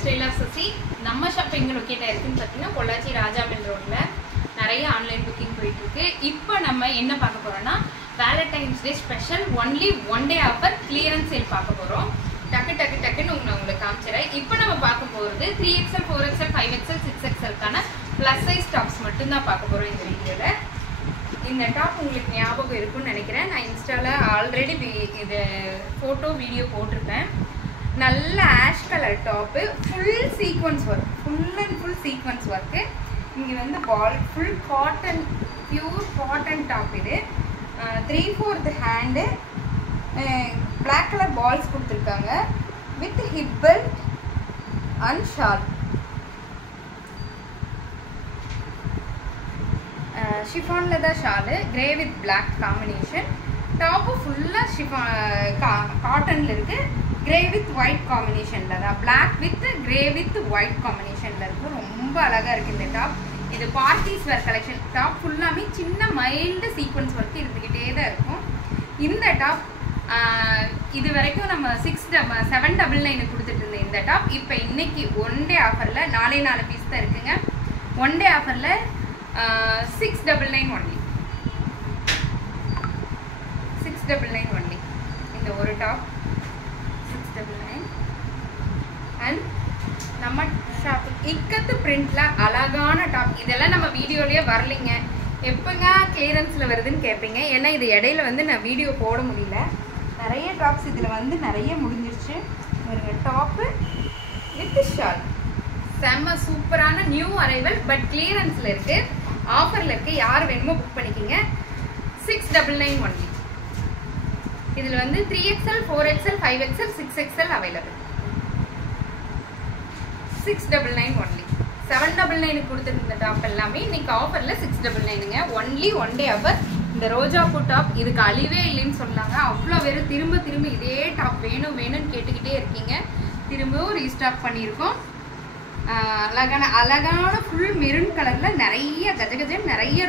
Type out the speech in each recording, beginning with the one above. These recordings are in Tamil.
Style of Sasi. நம்ம ஷாப் எங்க லொகேட் ஆயிருக்குன்னு பார்த்தீங்கன்னா பொள்ளாச்சி ராஜாமில் ரோட்ல நிறைய ஆன்லைன் புக்கிங் போயிட்டு இருக்கு. இப்போ நம்ம என்ன பார்க்க போறோம்னா Valentine's Day special only one day offer clearance sale பார்க்க போறோம். டக்குன்னு உங்களுக்கு காமிச்சிடுறேன். இப்போ நம்ம பார்க்க போகிறது 3XL 4XL 5XL 6XLக்கான plus size tops மட்டும்தான் பார்க்க போகிறோம் இந்த வீடியோவில். இந்த டாப் உங்களுக்கு ஞாபகம் இருக்குன்னு நினைக்கிறேன். நான் இன்ஸ்டாவில் ஆல்ரெடி இது ஃபோட்டோ வீடியோ போட்டிருப்பேன். நல்ல ash colour top, full sequence work, full and full sequence work. இங்கே வந்து full cotton, pure cotton top. இது 3/4 ஹேண்டு, பிளாக் கலர் பால்ஸ் கொடுத்துருக்காங்க with hip belt and shawl. ஷிஃபானில் தான் shawl, grey with black combination. Top ஃபுல்லாக காட்டனில் இருக்குது. கிரே வித் ஒயிட் காம்பினேஷனில் தான், black with grey with white காம்பினேஷனில் இருக்குது. ரொம்ப அழகாக இருக்குது இந்த டாப். இது பார்ட்டிஸ் வேர் கலெக்ஷன். டாப் ஃபுல்லாமே சின்ன மைல்டு சீக்வன்ஸ் ஒர்க் இருந்துக்கிட்டே தான் இருக்கும். இந்த டாப் இது வரைக்கும் நம்ம 799 கொடுத்துட்டு இருந்தேன் இந்த டாப். இப்போ இன்னைக்கு ஒன் டே ஆஃபரில் 4 பீஸ் தான் இருக்குங்க. ஒன் டே ஆஃபரில் 699 ஒன்லி. 699 ஒன்லி இந்த ஒரு டாப் 699. அண்ட் நம்ம ஷாப் இக்கத்து பிரிண்ட்ல அழகான டாப். இதெல்லாம் நம்ம வீடியோலயே வரலைங்க, எப்பங்க கிளியரன்ஸில் வருதுன்னு கேட்பீங்க. ஏன்னா இது இடையில வந்து நான் வீடியோ போட முடியல. நிறைய டாப்ஸ் இதில் வந்து நிறைய முடிஞ்சிருச்சு. ஒரு டாப்பு வித் ஷால், செம்ம சூப்பரான நியூ அரைவல், பட் கிளியரன்ஸில் இருக்கு, ஆஃபரில் இருக்கு. யார் வேணுமோ புக் பண்ணிக்கிங்க. 699 ஒன்லி. இதில் வந்து 3XL 4XL 5XL 6XL available. 699 only. 799 கொடுத்துருந்த top எல்லாமே இன்னைக்கு ஆஃபரில் 699ங்க. Only one day offer. இந்த ரோஜா பூ டாப் இதுக்கு அழிவே இல்லைன்னு சொன்னாங்க. அவ்வளோ பேர் திரும்ப இதே டாப் வேணும்னு கேட்டுக்கிட்டே இருக்கீங்க. திரும்பவும் ரீஸ்டாக் பண்ணியிருக்கோம். அழகான ஃபுல் மெரூன் கலரில் நிறைய கஜகஜன் நிறைய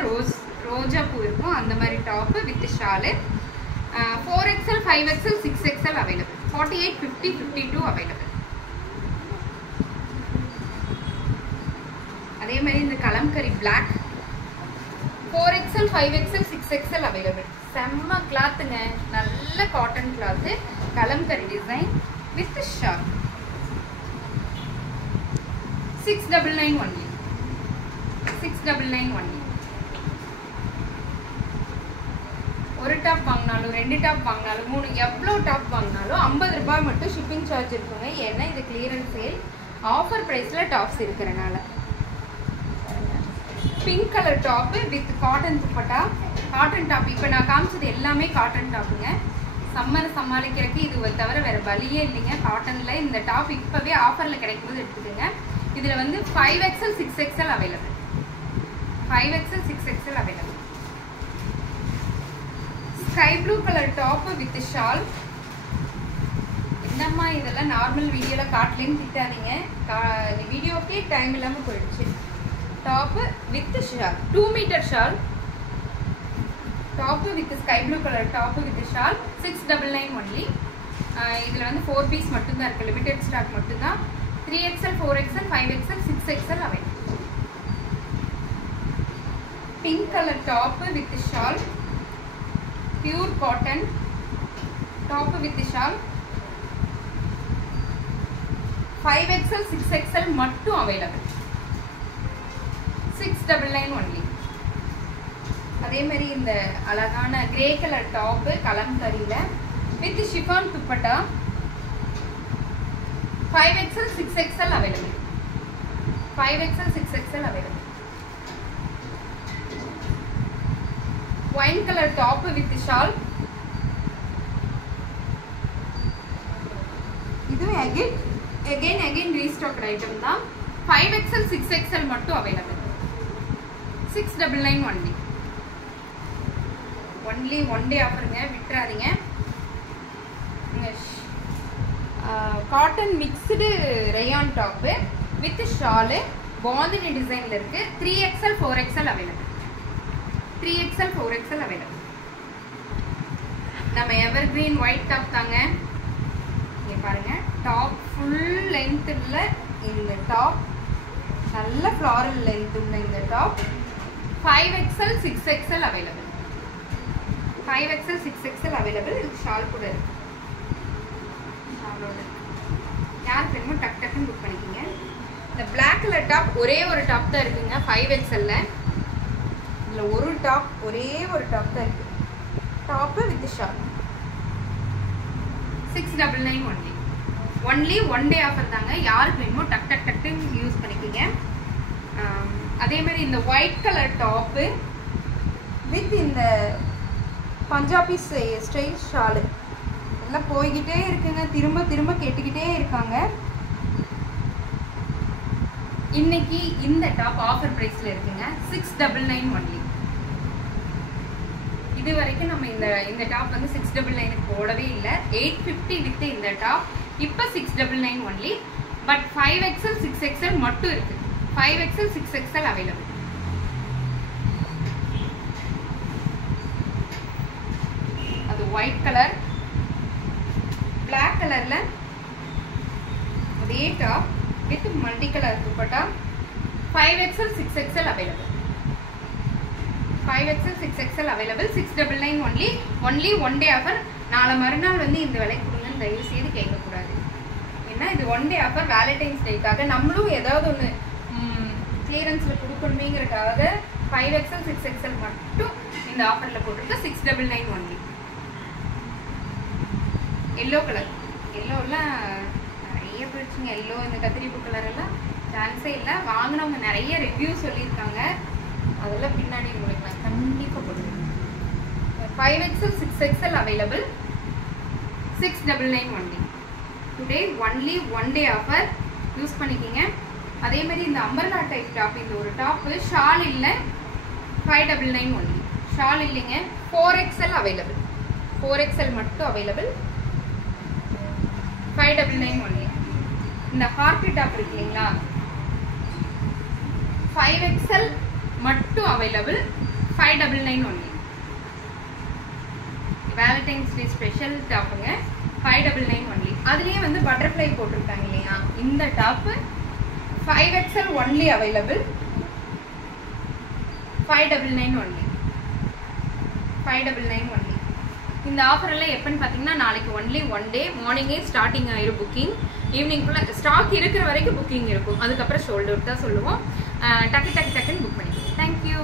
ரோஜா பூ இருக்கும். அந்த மாதிரி top with shawl. 4XL 5XL 6XL available. 48, 50, 52 available. அதே மாதிரி இந்த kalamkari black 4XL 5XL 6XL available. செம்ம கிளாத்துங்க, நல்ல cotton cloth, Kalamkari design with shawl. 699 only. 699 only. ஒரு டாப் வாங்கினாலும் 2 டாப் வாங்கினாலும் 3 எவ்வளோ டாப் வாங்கினாலும் 50 ரூபாய் மட்டும் ஷிப்பிங் சார்ஜ் இருக்குங்க. ஏன்னா இது கிளியரன்ஸ் சேல், ஆஃபர் ப்ரைஸில் டாப்ஸ் இருக்கிறனால. Pink colour top with cotton dupatta, cotton top. இப்போ நான் காமிச்சது எல்லாமே காட்டன் டாப்புங்க. சம்மரை சமாளிக்கிறதுக்கு இது தவிர வேறு வழியே இல்லைங்க. காட்டனில் இந்த டாப் இப்போவே ஆஃபரில் கிடைக்கும்போது எடுத்துக்கோங்க. இதில் வந்து 5XL 6XL available. 5XL 6XL available. Sky blue colour top with shawl. என்னம்மா இதெல்லாம் நார்மல் வீடியோவில் காட்டலன்னு திட்டாதீங்க, வீடியோக்கே டைம் இல்லாமல் போயிடுச்சு. Top with shawl, 2 metre shawl. Top with sky blue colour top with shawl 699 only. இதில் வந்து 4 பீஸ் மட்டும்தான் இருக்குது, லிமிடெட் ஸ்டாக் மட்டும்தான். 3XL 4XL 5XL 6XL available. Pink colour top with shawl, pure cotton top with shawl. 5XL 6XL மட்டும் அவைலபிள். 699 ஒன்லி. அதே மாதிரி இந்த அழகான கிரே கலர் டாப்பு கலம்கரியில with chiffon dupatta 5XL 6XL available. 5XL 6XL available. Wine colour top with shawl. இதுவும் அகைன் ரீஸ்டாக் ஐட்டம் தான். 5XL 6XL மட்டும் available. 699 only. Only one day ஆஃபருங்க, விட்டுறாதீங்க. Cotton mixed rayon top with shawl, bandhani டிசைனில் இருக்குது. 3XL 4XL available. 3XL 4XL available. நம்ம எவர் கிரீன் ஒயிட் டாப் தாங்க. இங்கே பாருங்கள், டாப் ஃபுல் லென்த்தில் இந்த டாப் நல்ல ஃப்ளாரல் லென்த் உள்ள இந்த top 5XL 6XL available. 5XL 6XL available. இது ஷால் கூட இருக்கு. ஷாலோட யாருக்கு வேணுமோ டக் டக்குன்னு புக் பண்ணிக்கோங்க. இந்த பிளாக் கலர் டாப் ஒரே ஒரு டாப் தான் இருக்குங்க 5XLல. இதில் ஒரு டாப் ஒரே ஒரு டாப் தான் இருக்கு. Top with shawl 699 only. Only one day offer தாங்க. யாருக்கு வேணுமோ டக் டக் டக்குன்னு யூஸ் பண்ணிக்கோங்க. அதே மாதிரி இந்த ஒயிட் கலர் டாப்பு வித் இந்த பஞ்சாபி ஸ்டைல் ஷாலு எல்லாம் போய்கிட்டே இருக்குங்க. திரும்ப திரும்ப கேட்டுக்கிட்டே இருக்காங்க. இன்னைக்கு இந்த டாப் ஆஃபர் பிரைஸ்ல இருக்குங்க 699 ஒன்லி. இது வரைக்கும் நம்ம இந்த டாப் வந்து 699 போடவே இல்லை. 850 வித் இந்த டாப் இப்போ 699 ஒன்லி. பட் 5XL 6XL மட்டும் இருக்கு. 5XL 6XL available. அது ஒயிட் கலர் பிளாக் கலர்ல அதே top with multi colour dupatta 5XL 6XL available. 5XL 6XL available. 699 only. Only one day offer. நாளை மறுநாள் வந்து இந்த விலை கொடுங்கன்னு தயவு செய்து கேட்கக்கூடாது. ஏன்னா இது ஒன் டே ஆஃபர். வேலண்டைன்ஸ் டேக்காக நம்மளும் ஏதாவது ஒன்று கிளியரன்ஸில் கொடுக்கணுமேங்கிறதுக்காக 5XL 6XL மட்டும் இந்த ஆஃபரில் போட்டிருக்கு 699 ஒன்லி. எல்லோ கலர் எல்லோலாம் நிறைய போயிடுச்சுங்க. எல்லோ இந்த கத்திரிப்பூ கலர் எல்லாம் சான்ஸே இல்லை. வாங்கினவங்க நிறைய ரிவ்யூ சொல்லியிருக்காங்க. அதெல்லாம் பின்னாடி உங்களுக்கு நான் கண்டிப்பாக போட்டுருக்கேன். 5XL 6XL available. 699 only. Today only one day offer. Use பண்ணிக்கிங்க. அதே மாதிரி இந்த அம்பர்லா டைப் டாப் இந்த ஒரு டாப்பு ஷால் இல்லை 599 ஒன்லி. ஷால் இல்லைங்க. 4XL available. 4XL மட்டும் அவைலபிள். 599 ஒன்லி. இந்த ஹார்ட் டாப் இருக்கு இல்லைங்களா 5XL மட்டும் available. 599 only. Valentine's Day special டாப்புங்க 599 ஒன்லி. அதுலேயே வந்து பட்டர்ஃப்ளை போட்டிருக்காங்க இல்லையா இந்த top 5XL only available. 599 only. 599 only. இந்த ஆஃபர் எல்லாம் எப்பன்னு பார்த்தீங்கன்னா நாளைக்கு ஒன்லி ஒன் டே மார்னிங்கே ஸ்டார்டிங் ஆயிரும் புக்கிங். ஈவினிங்குள்ளே ஸ்டாக் இருக்கிற வரைக்கும் புக்கிங் இருக்கும். அதுக்கப்புறம் ஷோல்ட் அவுட் தான் சொல்லுவோம். டக்கு டக்குன்னு புக் பண்ணிக்கலாம். தேங்க்யூ.